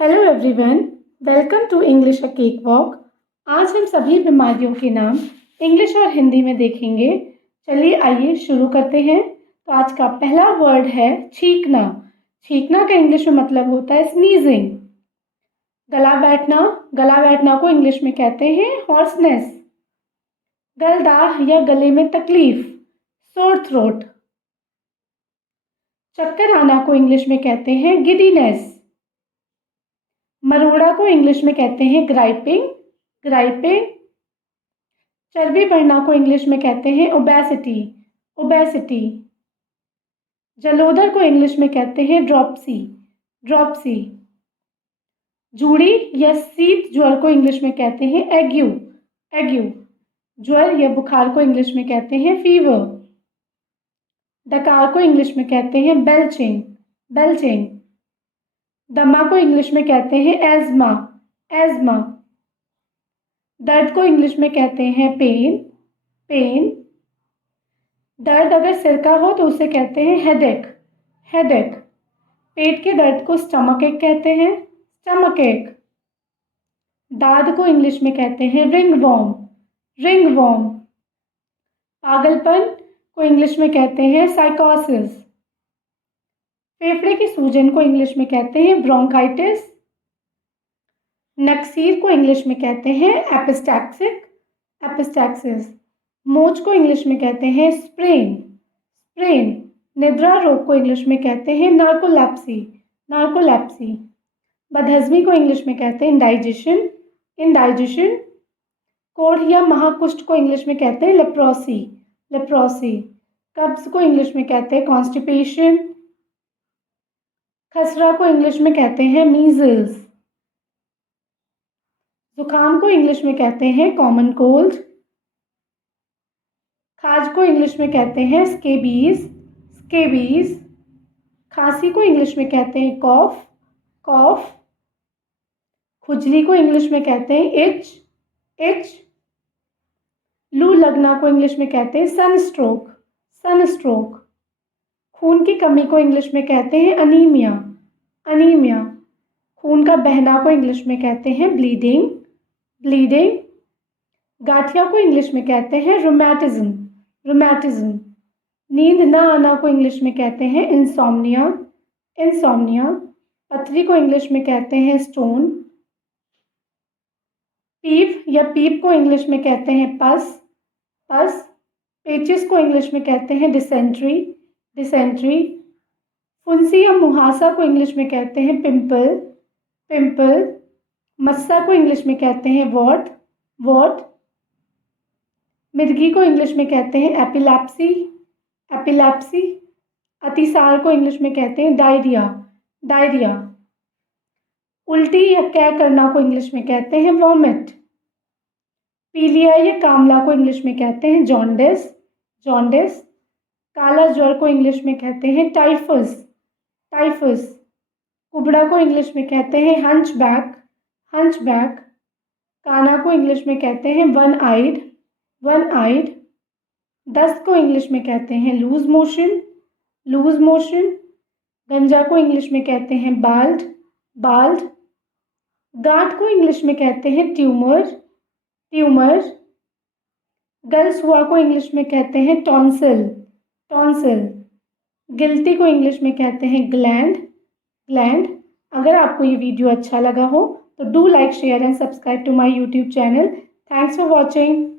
Hello everyone, welcome to English a cake walk. आज हम सभी बीमारियों के नाम इंग्लिश और हिंदी में देखेंगे। चलिए आइए शुरू करते हैं। तो आज का पहला वर्ड है छींकना। छींकना का इंग्लिश में मतलब होता है स्नीजिंग। गला बैठना, गला बैठना को इंग्लिश में कहते हैं हॉर्सनेस। गलदाह या गले में तकलीफ, सोर थ्रोट। चक्कर आना को इंग्लिश में कहते हैं गिडीनेस। मरोड़ा को इंग्लिश में कहते हैं ग्राइपिंग, ग्राइपिंग। चर्बी बढ़ना को इंग्लिश में कहते हैं ओबेसिटी, ओबेसिटी। जलोदर को इंग्लिश में कहते हैं ड्रॉपसी, ड्रॉपसी। जूड़ी या शीत ज्वर को इंग्लिश में कहते हैं एग्यू, एग्यू। ज्वर या बुखार को इंग्लिश में कहते हैं फीवर। डकार को इंग्लिश में कहते हैं बेल्चिंग, बेल्चिंग। दमा को इंग्लिश में कहते हैं एज़मा, एज़मा। दर्द को इंग्लिश में कहते हैं पेन, पेन। दर्द अगर सिर का हो तो उसे कहते हैं हेडेक, हेडेक। पेट के दर्द को स्टमक एक कहते हैं, स्टमक एक। दाद को इंग्लिश में कहते हैं रिंग वॉर्म, रिंग वॉर्म। पागलपन को इंग्लिश में कहते हैं साइकोसिस। फेफड़े की सूजन को इंग्लिश में कहते हैं ब्रोंकाइटिस। नक्सीर को इंग्लिश में कहते हैं एपिस्टैक्सिक, एपिस्टैक्सिस। मोच को इंग्लिश में कहते हैं स्प्रेन, स्प्रेन। निद्रा रोग को इंग्लिश में कहते हैं नार्कोलेप्सी, नार्कोलेप्सी। बदहजमी को इंग्लिश में कहते हैं इंडाइजेशन, इंडाइजेशन। कोढ़ या महाकुष्ठ को इंग्लिश में कहते हैं लेप्रोसी, लेप्रोसी। कब्ज को इंग्लिश में कहते हैं कॉन्स्टिपेशन। खसरा को इंग्लिश में कहते हैं मीजल्स। जुकाम को इंग्लिश में कहते हैं कॉमन कोल्ड। खाज को इंग्लिश में कहते हैं स्केबीज, स्केबीज। खांसी को इंग्लिश में कहते हैं कॉफ, कॉफ। खुजली को इंग्लिश में कहते हैं इच, इच। लू लगना को इंग्लिश में कहते हैं सनस्ट्रोक, सनस्ट्रोक। खून की कमी को इंग्लिश में कहते हैं अनीमिया, अनीमिया। खून का बहना को इंग्लिश में कहते हैं ब्लीडिंग, ब्लीडिंग। गाठिया को इंग्लिश में कहते हैं रोमैटिज्म, रोमैटिज्म। नींद न आना को इंग्लिश में कहते हैं इंसोम्निया, इंसोम्निया। पथरी को इंग्लिश में कहते हैं स्टोन। पीप या पीप को इंग्लिश में कहते हैं पस, पस। पेचिस को इंग्लिश में कहते हैं डिसेंट्री, डिसेंट्री। फुंसी या मुहासा को इंग्लिश में कहते हैं पिंपल, पिंपल। मस्सा को इंग्लिश में कहते हैं वॉट, वॉट। मिर्गी को इंग्लिश में कहते हैं एपिलेप्सी, एपिलेप्सी। अतिसार को इंग्लिश में कहते हैं डायरिया, डायरिया। उल्टी या कै करना को इंग्लिश में कहते हैं वॉमिट। पीलिया या कामला को इंग्लिश में कहते हैं जॉन्डिस, जॉन्डिस। काला ज्वर को इंग्लिश में कहते हैं टाइफस, टाइफस। कुबड़ा को इंग्लिश में कहते हैं हंचबैक, हंचबैक। काना को इंग्लिश में कहते हैं वन आइड, वन आइड। दस्त को इंग्लिश में कहते हैं लूज मोशन, लूज मोशन। गंजा को इंग्लिश में कहते हैं बाल्ड, बाल्ड। गांठ को इंग्लिश में कहते हैं ट्यूमर, ट्यूमर। गलसुआ को इंग्लिश में कहते हैं टॉन्सिल, टॉन्सिल। गिल्टी को इंग्लिश में कहते हैं ग्लैंड, ग्लैंड। अगर आपको ये वीडियो अच्छा लगा हो तो do like, share and subscribe to my YouTube channel. Thanks for watching.